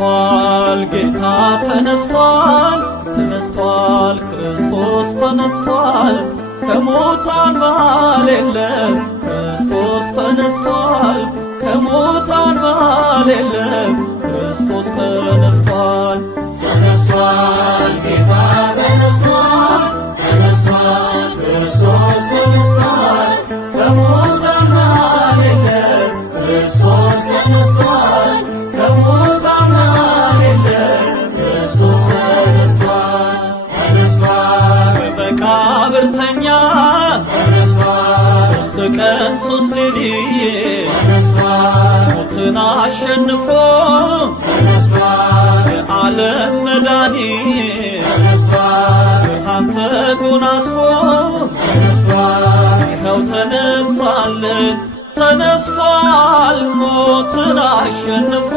ተነስቷል ጌታ ተነስቷል፣ ተነስቷል ክርስቶስ ተነስቷል። ከሙታን መሃል የለም ክርስቶስ ተነስቷል፣ ከሙታን መሃል የለም ክርስቶስ ተነስቷል። ተነስቷል ጌታ ተነስቷል፣ ተነስቷል ክርስቶስ ተነስቷል። ከሙታን መሃል የለም ክርስቶስ ተነስቷል፣ ከሙታን መሃል የለም ክርስቶስ ተነስቷል። ተነስቷል በመቃብር ተኛ ተነስቷል፣ 3 ቀን 3 ሌሊት ተነስቷል፣ ሞትን አሸንፎ ተነስቷል፣ የዓለም መድኃኒት ተነስቷል፣ ብርሃን ተጎናጽፎ ተነስቷል፣ ይኸው ተነሳልን ተነስቷል ሞትን አሸንፎ